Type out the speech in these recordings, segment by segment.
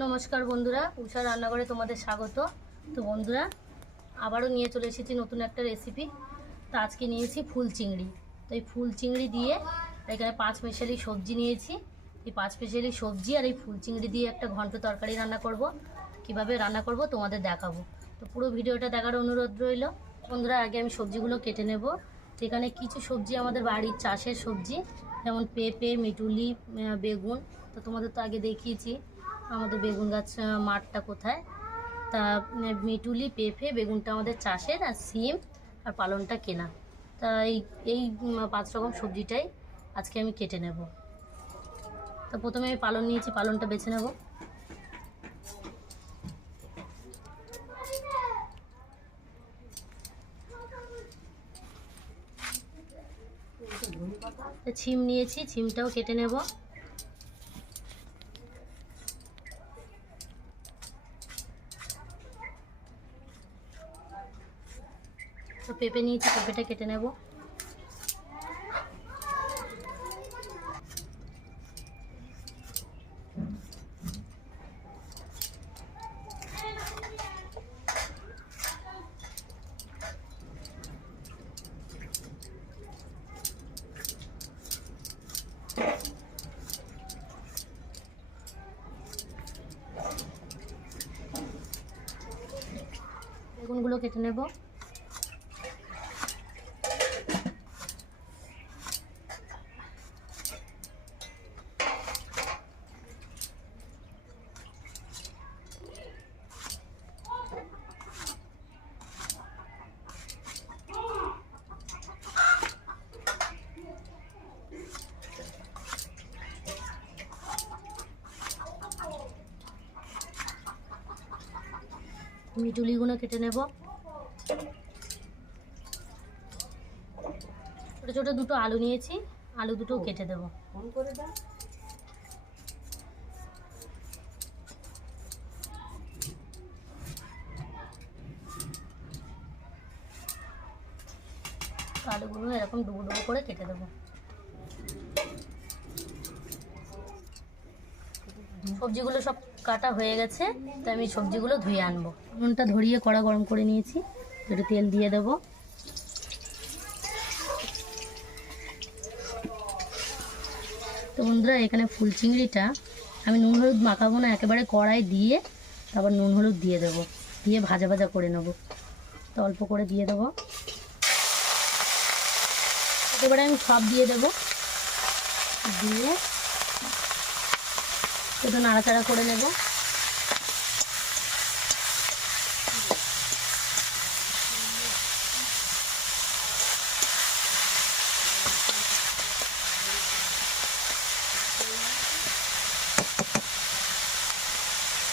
নমস্কার বন্ধুরা, উষা রান্নাঘরে তোমাদের স্বাগত। তো বন্ধুরা, আবারও নিয়ে চলে এসেছি নতুন একটা রেসিপি। তো আজকে নিয়েছি ফুল চিংড়ি। তো এই ফুল চিংড়ি দিয়ে এখানে 5 মেশালি সবজি নিয়েছি। এই 5 মেশালি সবজি আর এই ফুল চিংড়ি দিয়ে একটা ঘন্ট তরকারি রান্না করব। কিভাবে রান্না করব তোমাদের দেখাবো। তো পুরো ভিডিওটা দেখার অনুরোধ রইল। বন্ধুরা, আগে আমি সবজিগুলো কেটে নেব। তো এখানে কিছু সবজি আমাদের বাড়ির চাষের সবজি, যেমন পেঁপে, মিটুলি, বেগুন। তো তোমাদের তো আগে দেখিয়েছি আমাদের বেগুন গাছ মাঠটা কোথায়। তা মিটুলি, পেঁপে, বেগুনটা আমাদের চাষের, আর সিম আর পালনটা কেনা। তা এই 5 রকম সবজিটাই আজকে আমি কেটে নেব। তো প্রথমে আমি পালন নিয়েছি, পালনটা বেছে নেব। ছিম নিয়েছি, ছিমটাও কেটে নেব। তো পেঁপে নিয়েছি, পেঁপেটা কেটে নেব। বেগুনগুলো কেটে নেব। মিটুলিগুলো কেটে নেব। ছোট ছোট দুটো আলু নিয়েছি, আলু দুটো কেটে দেব। আলুগুলো এরকম ডুবো ডুবো করে কেটে দেবো। সবজিগুলো সব কাটা হয়ে গেছে, তাই আমি সবজিগুলো ধুয়ে আনবো। নুনটা ধরিয়ে কড়া গরম করে নিয়েছি, একটু তেল দিয়ে দেব। তো বন্ধুরা, এখানে ফুল চিংড়িটা আমি নুন হলুদ মাখাবো না, একেবারে কড়াই দিয়ে তারপর নুন হলুদ দিয়ে দেবো, দিয়ে ভাজা ভাজা করে নেব। তো অল্প করে দিয়ে দেবো, একেবারে আমি সব দিয়ে দেবো। দিয়ে একটু নাড়াচাড়া করে নেব।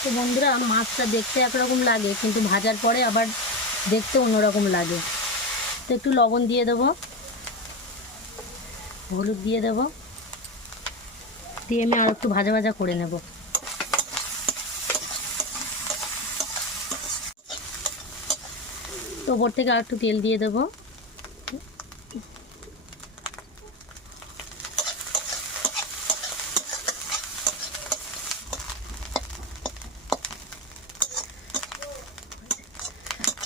তো বন্ধুরা, মাছটা দেখতে একরকম লাগে, কিন্তু ভাজার পরে আবার দেখতে অন্যরকম লাগে। তো একটু লবণ দিয়ে দেবো, হলুদ দিয়ে দেবো, দিয়ে আমি আর একটু ভাজা ভাজা করে নেব। তো ওপর থেকে আর একটু তেল দিয়ে দেবো।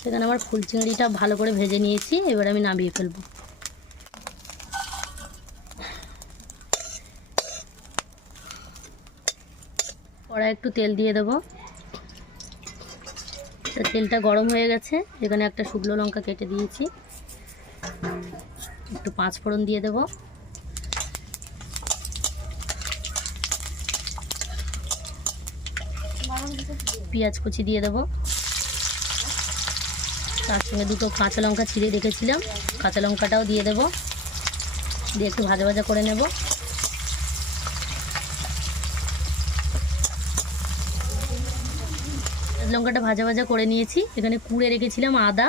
সেখানে আমার ফুল চিংড়িটা ভালো করে ভেজে নিয়েছি, এবার আমি নামিয়ে ফেলবো। কড়াই একটু তেল দিয়ে দেবো। তেলটা গরম হয়ে গেছে, এখানে একটা শুকনো লঙ্কা কেটে দিয়েছি, একটু 5 ফোড়ন দিয়ে দেবো। পেঁয়াজ কুচি দিয়ে দেবো, তার সঙ্গে দুটো কাঁচা লঙ্কা চিড়ে রেখেছিলাম, কাঁচা লঙ্কাটাও দিয়ে দেবো, দিয়ে একটু ভাজা ভাজা করে নেব। লঙ্কাটা ভাজা ভাজা করে নিয়েছি, এখানে কুড়ে রেখেছিলাম আদা,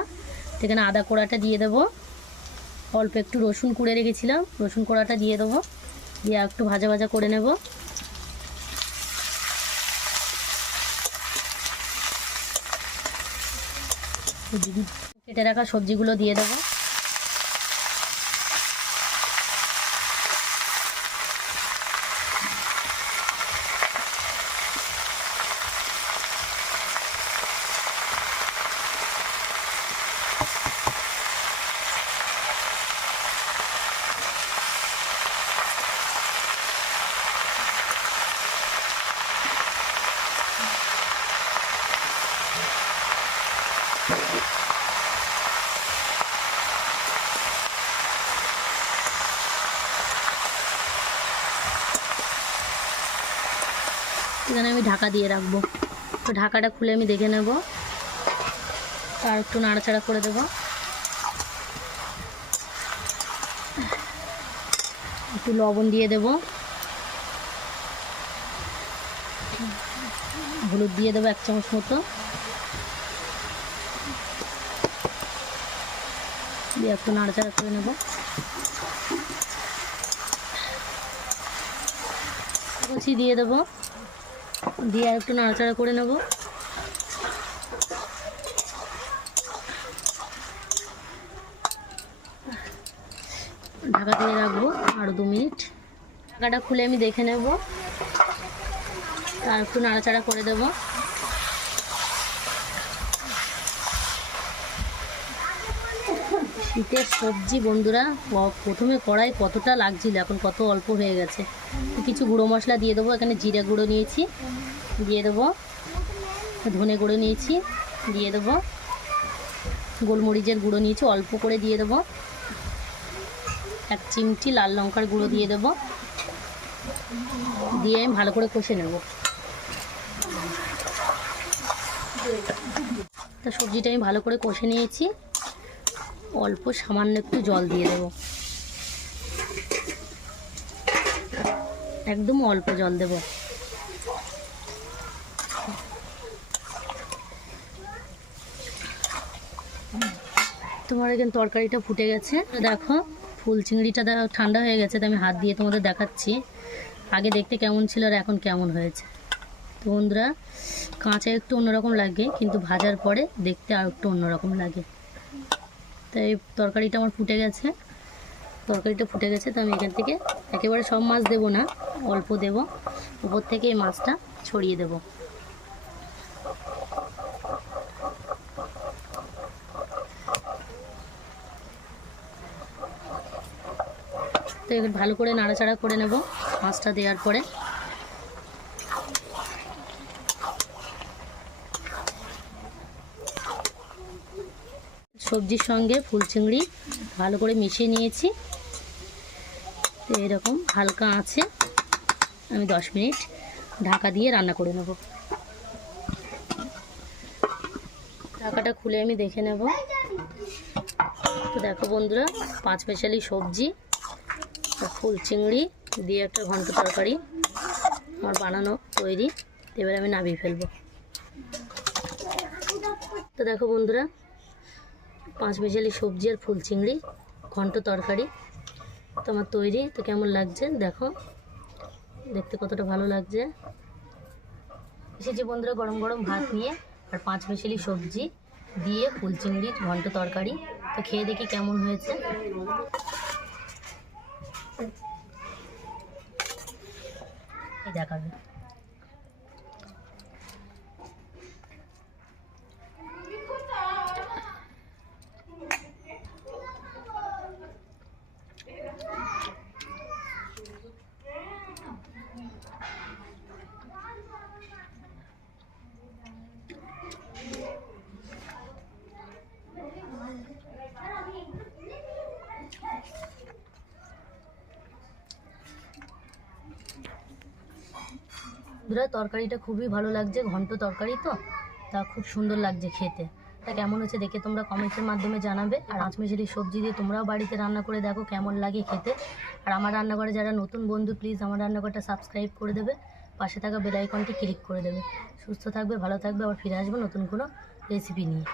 এখানে আদা কোড়াটা দিয়ে দেবো। অল্প একটু রসুন কুড়ে রেখেছিলাম, রসুন কোড়াটা দিয়ে দেবো, দিয়ে একটু ভাজা ভাজা করে নেব। কেটে রাখা সবজিগুলো দিয়ে দেবো। ঢাকা দিয়ে রাখবো। তো ঢাকাটা খুলে আমি দেখে নেব, আর একটু নাড়াচাড়া করে দেবো। একটু লবণ দিয়ে দেবো, হলুদ দিয়ে দেবো 1 চামচ মতো, দিয়ে একটু নাড়াচাড়া করে নেব। কুচি দিয়ে দেবো, দিয়ে আর একটু নাড়াচাড়া করে নেব। ঢাকা দিয়ে রাখবো আরও 2 মিনিট। ঢাকাটা খুলে আমি দেখে নেব, আর একটু নাড়াচাড়া করে দেব। শীতের সবজি বন্ধুরা, প্রথমে কড়াই কতটা লাগছিল, এখন কত অল্প হয়ে গেছে। কিছু গুঁড়ো মশলা দিয়ে দেবো। এখানে জিরে গুঁড়ো নিয়েছি, দিয়ে দেবো। ধনে গুঁড়ো নিয়েছি, দিয়ে দেবো। গোলমরিচের গুঁড়ো নিয়েছি, অল্প করে দিয়ে দেবো। 1 চিমটি লাল লঙ্কার গুঁড়ো দিয়ে দেবো, দিয়ে আমি ভালো করে কষে নেব। তো সবজিটা আমি ভালো করে কষে নিয়েছি, অল্প সামান্য একটু জল দিয়ে দেব, একদম অল্প জল দেব। তোমার এখানে তরকারিটা ফুটে গেছে, দেখো ফুল চিংড়িটা ঠান্ডা হয়ে গেছে, তো আমি হাত দিয়ে তোমাদের দেখাচ্ছি আগে দেখতে কেমন ছিল আর এখন কেমন হয়েছে। তো বন্ধুরা, কাঁচা একটু অন্যরকম লাগে, কিন্তু ভাজার পরে দেখতে আর একটু অন্যরকম লাগে। তো এই তরকারিটা আমার ফুটে গেছে, তো আমি এখান থেকে একেবারে সব মাছ দেবো না, অল্প দেব। উপর থেকে এই মাছটা ছড়িয়ে দেব। তো এবার ভালো করে নাড়াচাড়া করে নেব মাছটা দেওয়ার পরে। সবজির সঙ্গে ফুল চিংড়ি ভালো করে মিশিয়ে নিয়েছি। তো এরকম হালকা আছে, আমি 10 মিনিট ঢাকা দিয়ে রান্না করে নেব। ঢাকাটা খুলে আমি দেখে নেব। তো দেখো বন্ধুরা, 5 মিশালি সবজি, ফুল চিংড়ি দিয়ে একটা ঘন্ট তরকারি আমার বানানো তৈরি। এবার আমি নামিয়ে ফেলবো। তো দেখো বন্ধুরা, 5 মিশালি সবজি আর ফুল চিংড়ি ঘন্ট তরকারি তো আমার তৈরি। তো কেমন লাগছে দেখো, দেখতে কতটা ভালো লাগছে। এসেছি বন্ধুরা গরম গরম ভাত নিয়ে, আর 5 মিশালি সবজি দিয়ে ফুল চিংড়ির ঘন্ট তরকারি। তো খেয়ে দেখি কেমন হয়েছে। দেখাবে বন্ধুরা, তরকারিটা খুবই ভালো লাগছে, ঘন্ট তরকারি তো তা খুব সুন্দর লাগছে খেতে। তা কেমন হচ্ছে দেখে তোমরা কমেন্টের মাধ্যমে জানাবে। আর 5 মিশালি সবজি দিয়ে তোমরাও বাড়িতে রান্না করে দেখো কেমন লাগে খেতে। আর আমার রান্নাঘরে যারা নতুন বন্ধু, প্লিজ আমার রান্নাঘরটা সাবস্ক্রাইব করে দেবে, পাশে থাকা বেল আইকনটি ক্লিক করে দেবে। সুস্থ থাকবে, ভালো থাকবে, আবার ফিরে আসবো নতুন কোনো রেসিপি নিয়ে।